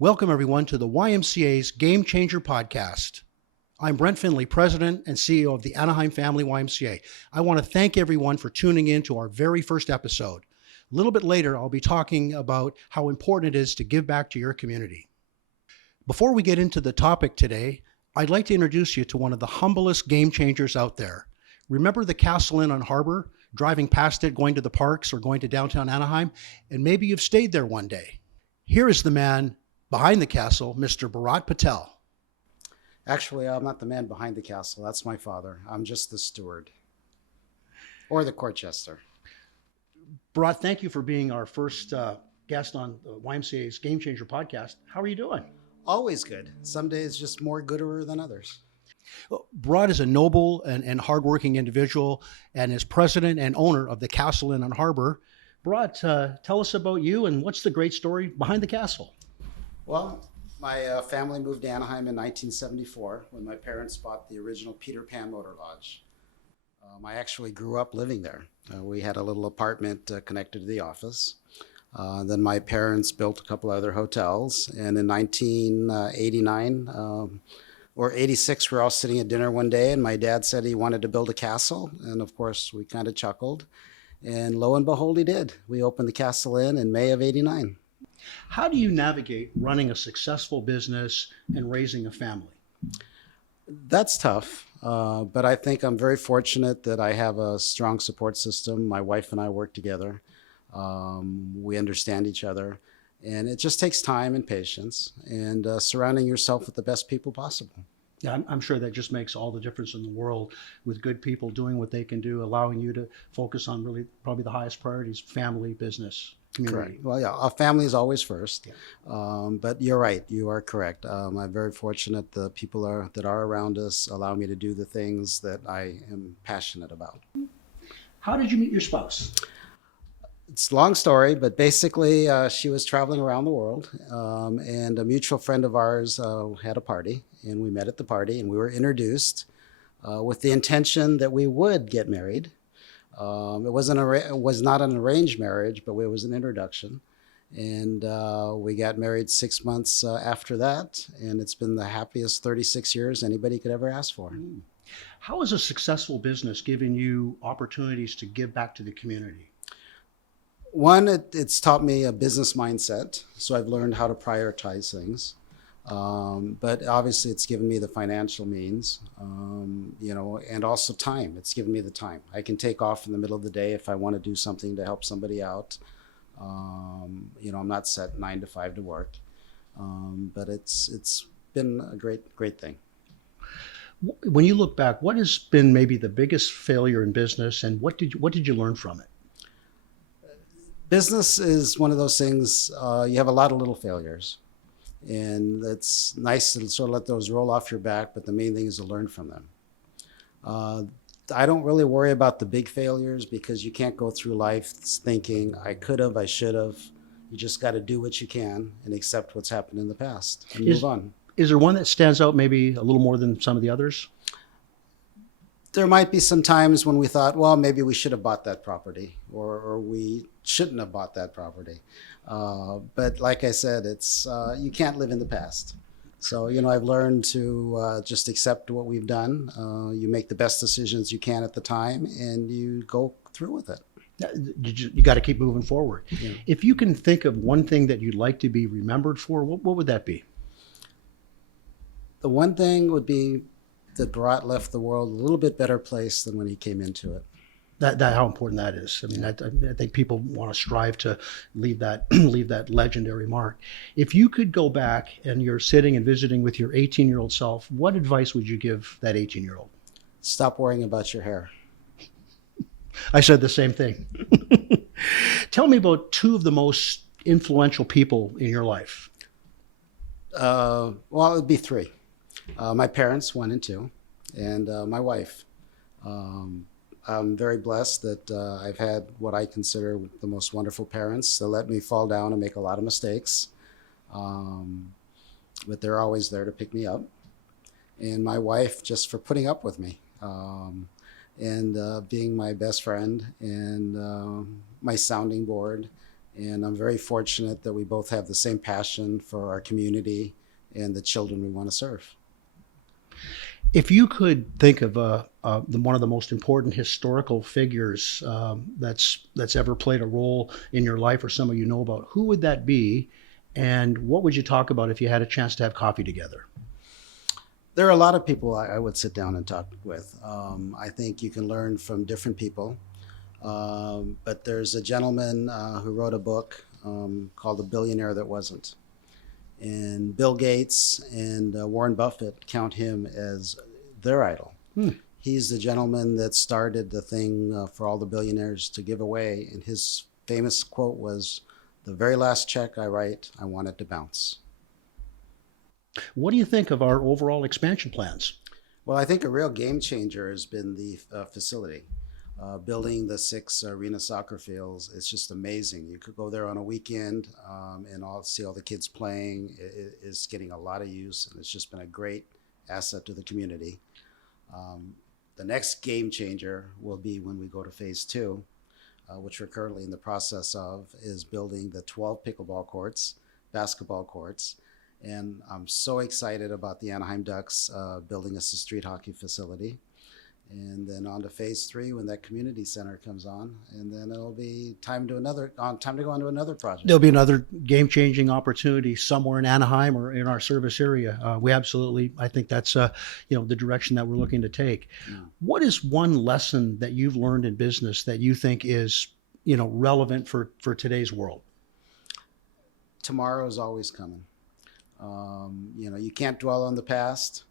Welcome, everyone, to the YMCA's Game Changer podcast. I'm Brent Finley, President and CEO of the Anaheim Family YMCA. I want to thank everyone for tuning in to our very first episode. A little bit later, I'll be talking about how important it is to give back to your community. Before we get into the topic today, I'd like to introduce you to one of the humblest game changers out there. Remember the Castle Inn on Harbor, driving past it, going to the parks or going to downtown Anaheim? And maybe you've stayed there one day. Here is the man behind the castle, Mr. Bharat Patel. Actually, I'm not the man behind the castle. That's my father. I'm just the steward or the court jester. Bharat, thank you for being our first guest on the YMCA's Game Changer podcast. How are you doing? Always good. Some days just more gooder than others. Well, Bharat is a noble and hardworking individual and is president and owner of the Castle Inn on Harbor. Bharat, tell us about you and what's the great story behind the castle? Well, my family moved to Anaheim in 1974 when my parents bought the original Peter Pan Motor Lodge. I actually grew up living there. We had a little apartment connected to the office. Then my parents built a couple other hotels. And in 1989 or 86, we were all sitting at dinner one day and my dad said he wanted to build a castle. And of course, we kind of chuckled. And lo and behold, he did. We opened the Castle Inn in May of 89. How do you navigate running a successful business and raising a family? That's tough, but I think I'm very fortunate that I have a strong support system. My wife and I work together. We understand each other, and it just takes time and patience and surrounding yourself with the best people possible. Yeah, I'm sure that just makes all the difference in the world with good people doing what they can do, allowing you to focus on really probably the highest priorities, family, business, community. Correct. Well, yeah, our family is always first, Yeah. But you're right. You are correct. I'm very fortunate the people that are around us allow me to do the things that I am passionate about. How did you meet your spouse? It's a long story, but basically she was traveling around the world and a mutual friend of ours had a party and we met at the party and we were introduced with the intention that we would get married. It was not an arranged marriage, but it was an introduction. And we got married 6 months after that. And it's been the happiest 36 years anybody could ever ask for. How has a successful business given you opportunities to give back to the community? One, it's taught me a business mindset. So I've learned how to prioritize things. But obviously it's given me the financial means, and also time. It's given me the time. I can take off in the middle of the day if I want to do something to help somebody out. I'm not set 9 to 5 to work, but it's been a great thing. When you look back, what has been maybe the biggest failure in business and what did you learn from it? Business is one of those things, you have a lot of little failures. And it's nice to sort of let those roll off your back, but the main thing is to learn from them. I don't really worry about the big failures because you can't go through life thinking, I could have, I should have. You just got to do what you can and accept what's happened in the past and move on. Is there one that stands out maybe a little more than some of the others? There might be some times when we thought, well, maybe we should have bought that property or we shouldn't have bought that property. But like I said, it's you can't live in the past. So, I've learned to just accept what we've done. You make the best decisions you can at the time and you go through with it. You got to keep moving forward. Yeah. If you can think of one thing that you'd like to be remembered for, what would that be? The one thing would be that Bharat left the world a little bit better place than when he came into it. That how important that is. I mean, I think people want to strive to leave that leave that legendary mark. If you could go back and you're sitting and visiting with your 18-year-old self, what advice would you give that 18-year-old? Stop worrying about your hair. I said the same thing. Tell me about two of the most influential people in your life. Well, it would be three. My parents, 1 and 2, and my wife. I'm very blessed that I've had what I consider the most wonderful parents. They let me fall down and make a lot of mistakes, but they're always there to pick me up. And my wife just for putting up with me and being my best friend and my sounding board And I'm very fortunate that we both have the same passion for our community and the children we want to serve. If you could think of one of the most important historical figures that's ever played a role in your life or someone you know about, who would that be? And what would you talk about if you had a chance to have coffee together? There are a lot of people I would sit down and talk with. I think you can learn from different people. But there's a gentleman who wrote a book called The Billionaire That Wasn't. And Bill Gates and Warren Buffett count him as their idol. He's the gentleman that started the thing for all the billionaires to give away. And his famous quote was, "The very last check I write, I want it to bounce." What do you think of our overall expansion plans? Well, I think a real game changer has been the facility. Building the 6 arena soccer fields, it's just amazing. You could go there on a weekend and see all the kids playing. It's getting a lot of use, and it's just been a great asset to the community. The next game changer will be when we go to phase 2, which we're currently in the process of, is building the 12 pickleball courts, basketball courts. And I'm so excited about the Anaheim Ducks building us a street hockey facility. And then on to phase 3 when that community center comes on, and then it'll be time to go on to another project. There'll be another game-changing opportunity somewhere in Anaheim or in our service area. I think that's the direction that we're looking to take. Yeah. What is one lesson that you've learned in business that you think is relevant for today's world? Tomorrow is always coming. You can't dwell on the past,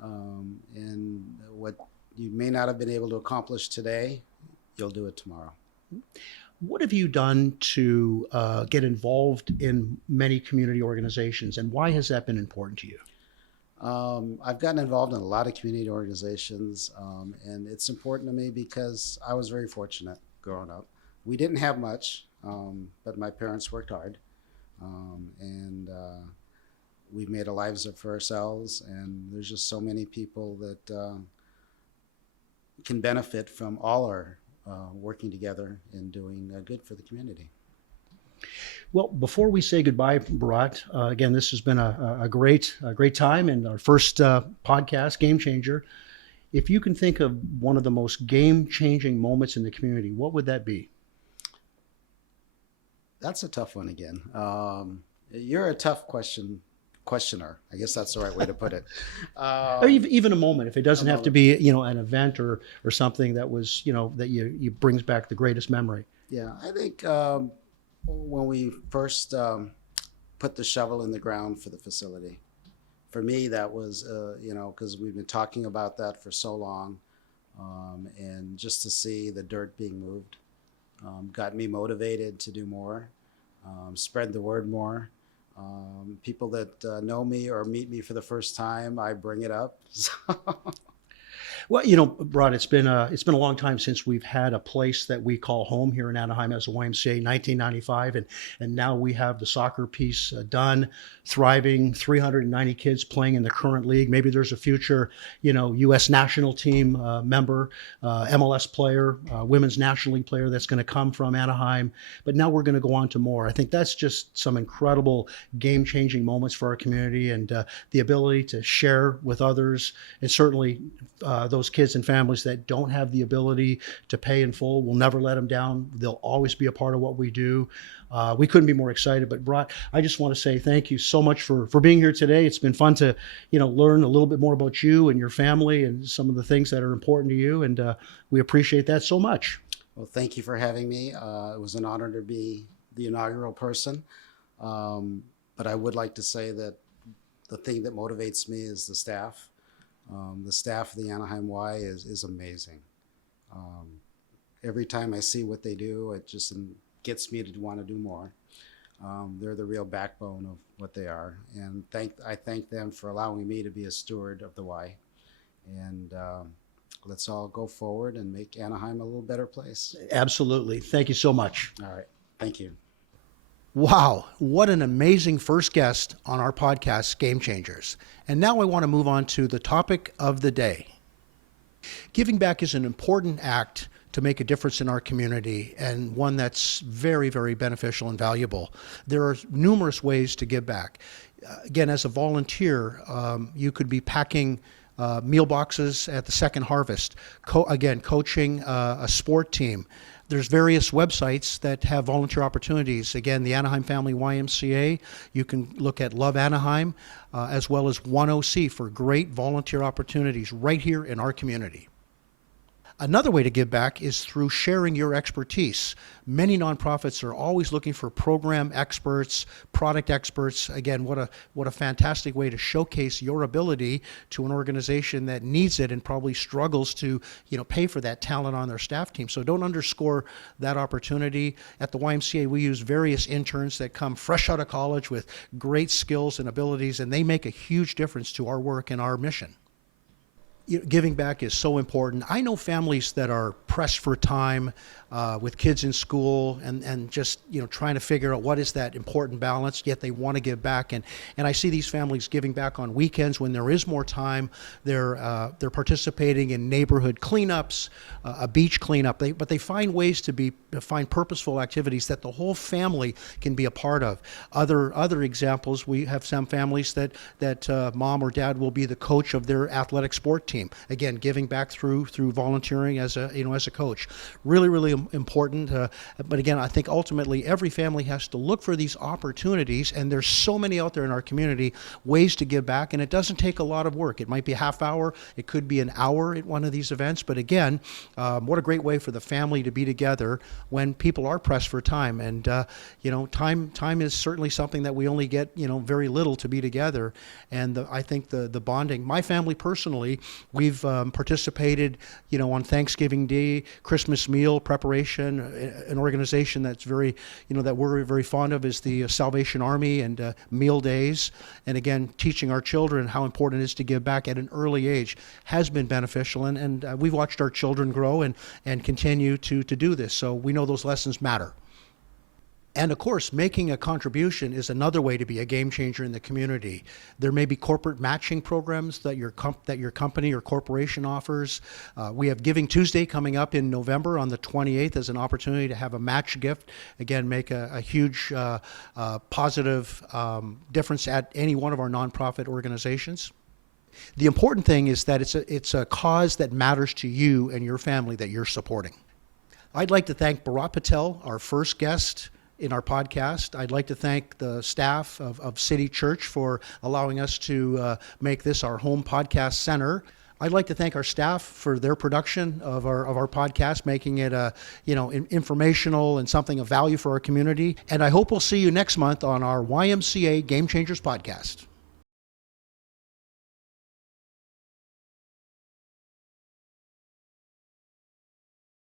and what you may not have been able to accomplish today, you'll do it tomorrow. What have you done to get involved in many community organizations, and why has that been important to you? I've gotten involved in a lot of community organizations, and it's important to me because I was very fortunate growing up. We didn't have much, but my parents worked hard, and we've made a lives for ourselves, and there's just so many people that can benefit from all our working together and doing good for the community. Well, before we say goodbye, Bharat, again, this has been a great time and our first podcast, Game Changer. If you can think of one of the most game-changing moments in the community, what would that be? That's a tough one again. You're a tough questioner. I guess that's the right way to put it. Or even a moment, if it doesn't have to be, an event or something that was, that you brings back the greatest memory. Yeah, I think when we first put the shovel in the ground for the facility, for me, that was, because we've been talking about that for so long, and just to see the dirt being moved got me motivated to do more, spread the word more. People that know me or meet me for the first time, I bring it up. Well, Rod, it's been a long time since we've had a place that we call home here in Anaheim as a YMCA, 1995, and now we have the soccer piece done, thriving, 390 kids playing in the current league. Maybe there's a future, U.S. national team member, MLS player, women's national league player that's going to come from Anaheim. But now we're going to go on to more. I think that's just some incredible game-changing moments for our community, and the ability to share with others, and certainly those kids and families that don't have the ability to pay in full. We'll never let them down. They'll always be a part of what we do. We couldn't be more excited. But Bharat, I just want to say thank you so much for being here today. It's been fun to learn a little bit more about you and your family and some of the things that are important to you, and we appreciate that so much. Well, thank you for having me. It was an honor to be the inaugural person, but I would like to say that the thing that motivates me is the staff. The staff of the Anaheim Y is amazing. Every time I see what they do, it just gets me to want to do more. They're the real backbone of what they are. And I thank them for allowing me to be a steward of the Y. And let's all go forward and make Anaheim a little better place. Absolutely. Thank you so much. All right. Thank you. Wow, what an amazing first guest on our podcast, Game Changers. And now I want to move on to the topic of the day. Giving back is an important act to make a difference in our community, and one that's very, very beneficial and valuable. There are numerous ways to give back. Again, as a volunteer, you could be packing meal boxes at the Second Harvest, coaching a sport team. There's various websites that have volunteer opportunities. Again, the Anaheim Family YMCA, you can look at Love Anaheim, as well as 10C for great volunteer opportunities right here in our community. Another way to give back is through sharing your expertise. Many nonprofits are always looking for program experts, product experts. Again, what a fantastic way to showcase your ability to an organization that needs it and probably struggles to, pay for that talent on their staff team. So don't underscore that opportunity. At the YMCA, we use various interns that come fresh out of college with great skills and abilities, and they make a huge difference to our work and our mission. Giving back is so important. I know families that are pressed for time with kids in school and just trying to figure out what is that important balance, yet they want to give back. And I see these families giving back on weekends when there is more time. They're participating in neighborhood cleanups, a beach cleanup. But they find ways to find purposeful activities that the whole family can be a part of. Other examples, we have some families that mom or dad will be the coach of their athletic sport team. Again, giving back through volunteering as a coach. Really important. But again, I think ultimately every family has to look for these opportunities, and there's so many out there in our community, ways to give back, and it doesn't take a lot of work. It might be a half hour, it could be an hour at one of these events, but again, what a great way for the family to be together when people are pressed for time. And time is certainly something that we only get very little to be together. And I think the bonding. My family personally, we've participated on Thanksgiving Day, Christmas meal preparation. An organization that's very that we're very fond of is the Salvation Army and meal days. And again, teaching our children how important it is to give back at an early age has been beneficial. And we've watched our children grow and continue to do this. So we know those lessons matter. And of course, making a contribution is another way to be a game changer in the community. There may be corporate matching programs that your company or corporation offers. We have Giving Tuesday coming up in November on the 28th as an opportunity to have a match gift. Again, make a huge positive difference at any one of our nonprofit organizations. The important thing is that it's a cause that matters to you and your family that you're supporting. I'd like to thank Bharat Patel, our first guest in our podcast. I'd like to thank the staff of City Church for allowing us to make this our home podcast center. I'd like to thank our staff for their production of our podcast, making it informational and something of value for our community. And I hope we'll see you next month on our YMCA Game Changers podcast.